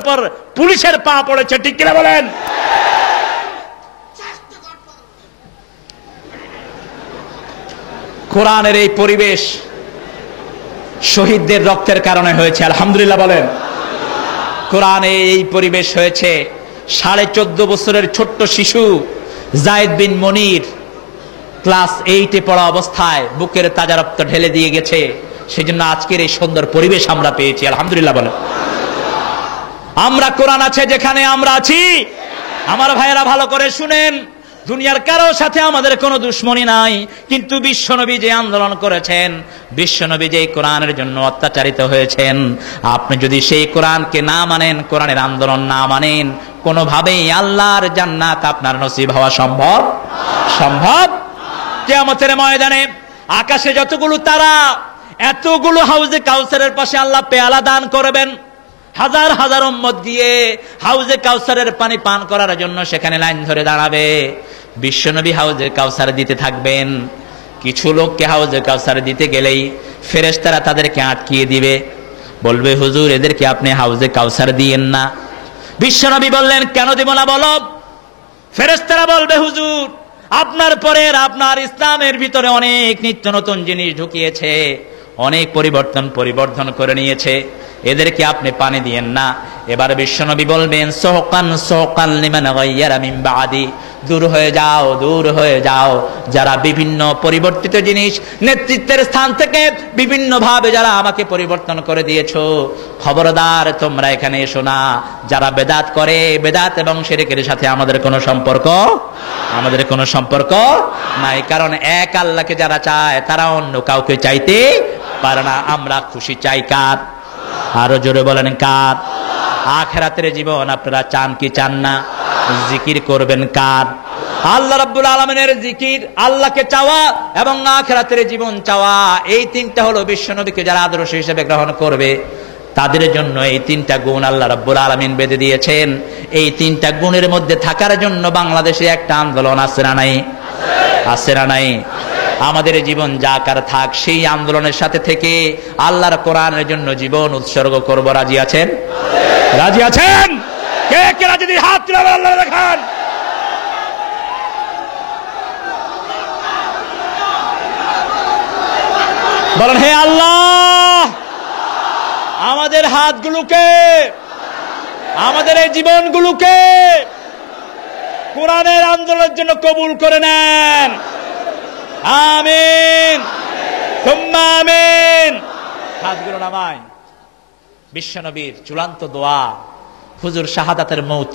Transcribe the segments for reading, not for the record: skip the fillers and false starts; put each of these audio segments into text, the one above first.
উপর পুলিশের পা পড়েছে, ঠিক কিনা বলেন? কোরআনের এই পরিবেশ শহীদদের রক্তের কারণে হয়েছে, আলহামদুলিল্লাহ বলেন। কোরআনে এই পরিবেশ হয়েছে 14.5 বছরের ছোট্ট শিশু জায়েদ বিন মনির ক্লাস 8-এ পড়া অবস্থায় বুকের তাজা রক্ত ঢেলে দিয়ে গেছে। সেজন্য আজকের এই সুন্দর পরিবেশ আমরা পেয়েছি, আলহামদুলিল্লাহ বলেন। আমরা কোরআন আছে যেখানে আমরা আছি, আমার ভাইয়েরা ভালো করে শুনেন, দুনিয়ার কারো সাথে আমাদের কোনো দুশ্মনী নাই, কিন্তু বিশ্বনবী যে আন্দোলন করেছেন, বিশ্বনবী যে কোরআনের জন্য অত্যাচারিত হয়েছেন, আপনি যদি সেই কোরআনকে না মানেন, কোরআনের আন্দোলন না মানেন, কোনোভাবেই আল্লাহর জান্নাত আপনার নসিব হওয়া সম্ভব? কিয়ামতের ময়দানে আকাশে যতগুলো তারা, এতগুলো হাউজে কাউসারের পাশে আল্লাহ পেয়ালা দান করবেন। হাজার হাজার উম্মত গিয়ে হাউজে কাউসারের পানি পান করার জন্য সেখানে লাইন ধরে দাঁড়াবে। বিশ্বনবী হাউজে কাউসার দিতে থাকবেন। কিছু লোককে হাউজে কাউসার দিতে গেলেই ফেরেশতারা তাদেরকে আটকিয়ে দিবে, বলবে হুজুর এদেরকে আপনি হাউজে কাউসার দিয়েন না। বিশ্বনবী বললেন কেন দিব না বলো? ফেরেশতারা বলবে হুজুর আপনার পরে আপনার ইসলামের ভিতরে অনেক নিত্য নতুন জিনিস ঢুকিয়েছে, অনেক পরিবর্তন করে নিয়েছে, এদেরকে আপনি পানি দিয়েন না। এবার বিশ্বনবী বলবেন সোহকান লিমান গায়্যারা মিন বাদি, দূর হয়ে যাও যারা বিভিন্ন পরিবর্তিত জিনিস নেতৃত্বের স্থান থেকে বিভিন্ন ভাবে যারা আমাকে পরিবর্তন করে দিয়েছো, খবরদার তোমরা এখানে এসো না। যারা বেদাত করে, বেদাত এবং শিরকের সাথে আমাদের কোনো সম্পর্ক নাই, কারণ এক আল্লাহকে যারা চায় তারা অন্য কাউকে চাইতে পারে না। আমরা খুশি চাই কার? আরো জোরে বলেন কার? আখিরাতের জীবন আপনারা চান কি চান না? জিকির করবেন কার? আল্লাহ রাব্বুল আলামিনের জিকির, আল্লাহকে চাওয়া এবং আখিরাতের জীবন চাওয়া, এই তিনটা হলো বিশ্বনবীকে যারা আদর্শ হিসেবে গ্রহণ করবে তাদের জন্য এই তিনটা গুণ আল্লাহ রাব্বুল আলামিন বেঁধে দিয়েছেন। এই তিনটা গুণের মধ্যে থাকার জন্য বাংলাদেশে একটা আন্দোলন আছে না নাই? আমাদের জীবন যাকার থাক, সেই আন্দোলনের সাথে থেকে আল্লাহর কোরআনের জন্য জীবন উৎসর্গ করব। রাজি আছেন? কে কে রাজি? হাত তুলে আল্লাহ দেখান। বলেন হে আল্লাহ, আমাদের হাতগুলোকে, আমাদের এই জীবনগুলোকে কোরআনের আন্দোলনের জন্য কবুল করে নেন। আমিন, সুম্মা আমিন। হাতগুলো নামাই। বিশ্বনবীর চূড়ান্ত দোয়া, হুজুর শাহাদাতের মউত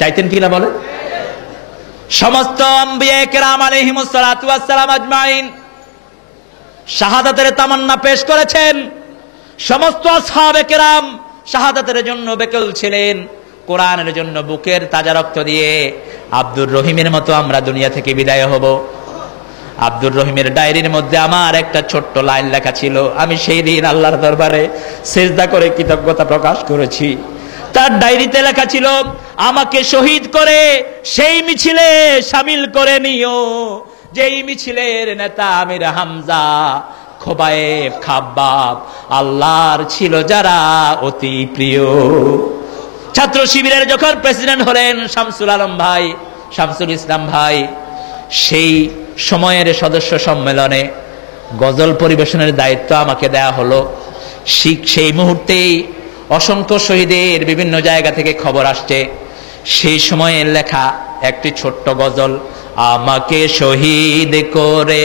চাইতেন কিনা বলেন? সমস্ত আম্বিয়া কেরাম আলাইহিমুস সালাতু ওয়াস সালাম আজমাইন শাহাদাতের তামান্না পেশ করেছেন। সমস্ত আসহাবে কেরাম শাহাদাতের জন্য বেকুল ছিলেন, কোরআনের জন্য বুকের তাজা রক্ত দিয়ে। আব্দুর রহিমের মতো আমরা দুনিয়া থেকে বিদায় হব। আব্দুর রহিমের ডায়েরির মধ্যে আমার একটা ছোট্ট লাইন লেখা ছিল, আমি সেই দিন আল্লাহর দরবারে সিজদা করে কৃতজ্ঞতা প্রকাশ করেছি। তার ডায়েরিতে লেখা ছিল, আমাকে শহীদ করে সেই মিছিলে শামিল করে নিও যেই মিছিলের নেতা আমির হামজা, খোবায়েব, খাব্বাব আল্লাহর ছিল যারা অতি প্রিয়। ছাত্র শিবিরের যখন প্রেসিডেন্ট হলেন শামসুল ইসলাম ভাই, সেই সময়ের সদস্য সম্মেলনে গজল পরিবেশনের দায়িত্ব আমাকে দেয়া হলো। সেই মুহূর্তেই অসংখ্য শহীদের বিভিন্ন জায়গা থেকে খবর আসছে। সেই সময়ে লেখা একটি ছোট্ট গজল, আমাকে শহীদ করে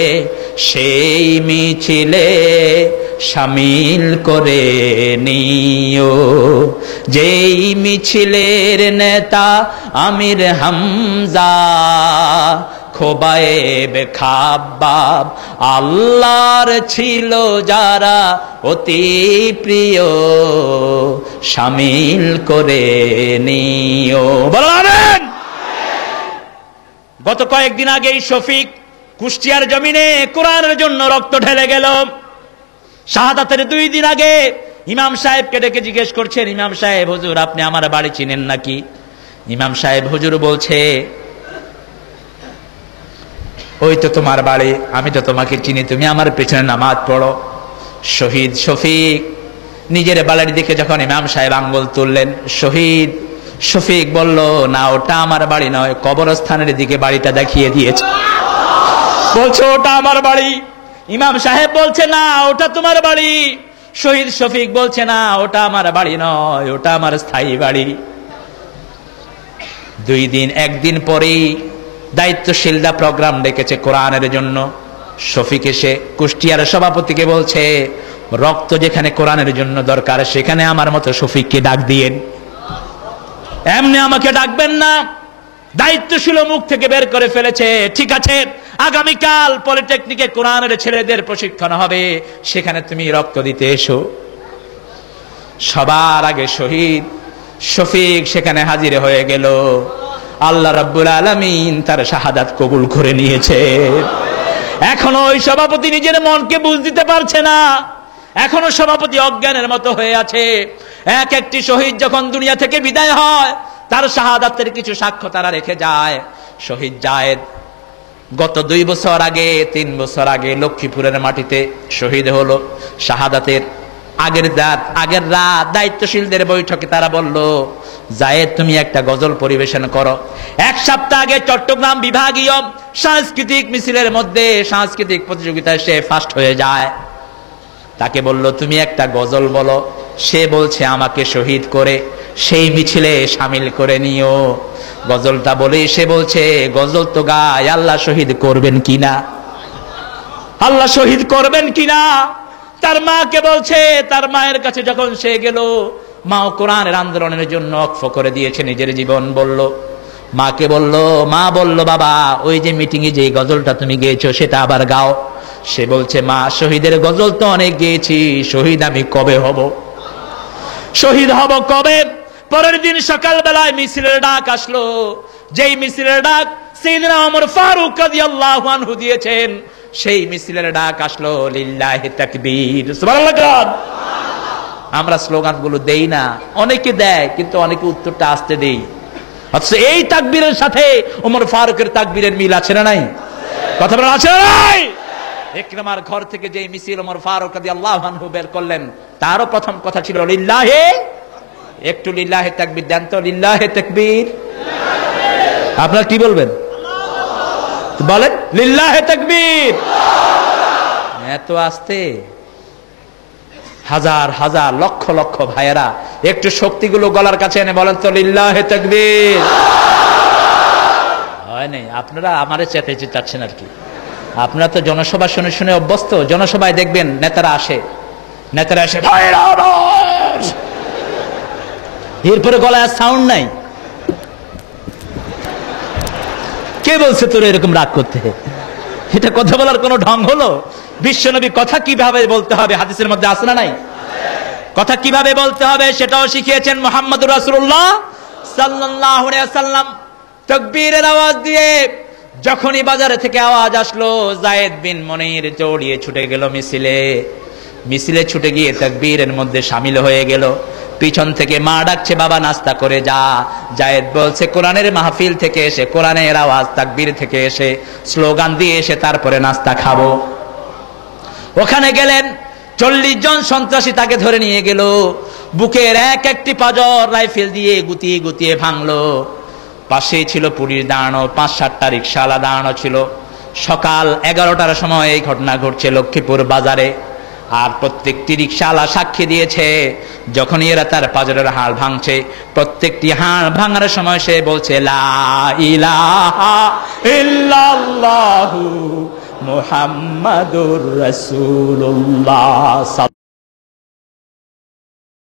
সেই মিছিলে শামিল করে নিও যেই মিছিলের নেতা আমির হামজা, খোবায়েব, খাব্বাব আল্লাহর ছিল যারা অতি প্রিয়, শামিল করে নিও। বলেন গত কয়েকদিন আগেই শফিক কুষ্টিয়ার জমিনে কোরআনের জন্য রক্ত ঢেলে গেল। শাহাদাতের 2 দিন আগে ইমাম সাহেবকে ডেকে জিজ্ঞেস করছেন, ইমাম সাহেব হুজুর আপনি আমার বাড়ি চিনেন নাকি? ইমাম সাহেব হুজুর বলছে, ওই তো তোমার বাড়ি, আমি তো তোমাকে চিনি, তুমি আমার পেছনে নামাজ পড়ো। শহীদ শফিক নিজের বাড়ির দিকে যখন ইমাম সাহেব আঙ্গুল তুললেন, শহীদ শফিক বলল, না ওটা আমার বাড়ি নয়, কবরস্থানের দিকে বাড়িটা দেখিয়ে দিয়েছে। বলছে ওটা আমার বাড়ি। ইমাম সাহেব বলছে না ওটা তোমার বাড়ি। শহীদ শফিক বলছে না ওটা আমার বাড়ি নয়, ওটা আমার স্থায়ী বাড়ি। একদিন পরেই দায়িত্বশীলরা প্রোগ্রাম ডেকেছে কোরআনের জন্য। শফিক এসে কুষ্টিয়ার সভাপতিকে বলছে, রক্ত যেখানে কোরআনের জন্য দরকার সেখানে আমার মতো শফিককে ডাক দিয়েন, এমনি আমাকে ডাকবেন না। দায়িত্বশীল মুখ থেকে বের করে ফেলেছে, ঠিক আছে আগামীকাল পলিটেকনিকে কোরআনের ছেলেদের প্রশিক্ষণ হবে, সেখানে তুমি রক্ত দিতে এসো। সবার আগে শহীদ শফিক সেখানে হাজির হয়ে গেল। আল্লাহ রাব্বুল আলামিন তার শাহাদাত কবুল করে নিয়েছে। এখনো ওই সভাপতি নিজের মনকে বুঝ দিতে পারছে না, এখনো সভাপতি অজ্ঞানের মতো হয়ে আছে। একটি শহীদ যখন দুনিয়া থেকে বিদায় হয়, তার শাহাদাতের কিছু সাক্ষ্য তারা রেখে যায়। শহীদ জায়েদ গত 2 বছর আগে 3 বছর আগে লক্ষ্মীপুরের মাটিতে শহীদ হলো। শাহাদাতের আগের রাত দায়িত্বশীলদের বৈঠকে তারা বলল, জায়েদ তুমি একটা গজল পরিবেশন করো। 1 সপ্তাহ আগে চট্টগ্রাম বিভাগীয় সাংস্কৃতিক মিছিলের মধ্যে সাংস্কৃতিক প্রতিযোগিতায় সে ফার্স্ট হয়ে যায়। তাকে বলল তুমি একটা গজল বলো। সে বলছে আমাকে শহীদ করে সেই মিছিলে শামিল করে নিও। গজলটা বলে সে বলছে, গজল তো গায়, আল্লাহ শহীদ করবেন কিনা, আল্লাহ শহীদ করবেন কিনা। তার মাকে বলছে, তার মায়ের কাছে যখন সে গেল, মাও কোরআনের আন্দোলনের জন্য ওয়াকফ করে দিয়েছে নিজের জীবন। মাকে বলল, মা বলল, বাবা ওই যে মিটিং এ যে গজলটা তুমি গেয়েছো সেটা আবার গাও। সে বলছে, মা শহীদের গজল তো অনেক গেয়েছি, শহীদ আমি কবে হব, শহীদ হব কবে? পরের দিন সকাল বেলায় মিছিলের ডাক আসলো। যেই মিছিলের ডাক সাইয়েদনা ওমর ফারুক রাদিয়াল্লাহু আনহু দিয়েছেন, সেই মিছিলের ডাক আসলো লিল্লাহি তাকবীর, সুবহানাল্লাহ। আমরা স্লোগানগুলো দেই না, অনেকে দেয় কিন্তু অনেকে উত্তরটা আসতে দেই। অথচ এই তাকবীরের সাথে ওমর ফারুকের তাকবীরের মিল আছে না নাই? কথা বলা আছে না নাই? ইকরামার ঘর থেকে যে মিছিল ওমর ফারুক রাদিয়াল্লাহু আনহু বের করলেন, তারও প্রথম কথা ছিল লিল্লাহি। একটু লিল্লাহি তাকবীর দেন তো, লিল্লাহি তাকবীর। আপনারা কি বলবেন? বলেন লিল্লাহি তাকবীর। এত আস্তে, হাজার হাজার লক্ষ লক্ষ ভাইয়েরা একটু শক্তিগুলো গলার কাছে এনে বলেন তো লিল্লাহি তাকবীর। হয় নাই, আপনারা আমারে চেতাইতে চাচ্ছেন আর কি। আপনারা তো জনসভা শুনে শুনে অভ্যস্ত। জনসভায় দেখবেন নেতারা আসে এরপরে গলায় সাউন্ড নাই। কে বলছে তোর এরকম রাগ করতে? এটা কথা বলার কোন ঢং হলো? বিশ্বনবী কথা কিভাবে বলতে হবে হাদিসের মধ্যে আছে না নাই? কথা কিভাবে বলতে হবে সেটাও শিখিয়েছেন মুহাম্মদুর রাসূলুল্লাহ সাল্লাল্লাহু আলাইহি ওয়াসাল্লাম। তাকবীরের আওয়াজ দিয়ে যখনই বাজারে থেকে আওয়াজ আসলো, যায়েদ বিন মুনীর দৌড়িয়ে ছুটে গেল মিছিলে ছুটে গিয়ে তাকবীরের মধ্যে শামিল হয়ে গেল। পিছন থেকে মা ডাকছে, বাবা নাস্তা করে যা। যায়েদ বলছে, কোরআনের মাহফিল থেকে এসে, কোরআনের আওয়াজ তাকবীর থেকে এসে, স্লোগান দিয়ে এসে তারপরে নাস্তা খাবো। ওখানে গেলেন, 40 জন সন্ত্রাসী তাকে ধরে নিয়ে গেল। বুকের একটি পাজর রাইফেল দিয়ে গুতিয়ে গুতিয়ে ভাঙলো। পাশেই ছিল পুলিশ দাঁড়ানো, 5-7টা রিকশাওয়ালা দাঁড়ানো ছিল। সকাল 11টার সময় এই ঘটনা ঘটছে লক্ষ্মীপুর বাজারে। আর প্রত্যেকটি রিকশাওয়ালা সাক্ষী দিয়েছে, যখনই এরা তার পাজরের হাড় ভাঙছে, প্রত্যেকটি হাড় ভাঙার সময় সে বলছে লা ইলাহা ইল্লাল্লাহু মুহাম্মাদুর রাসূলুল্লাহ।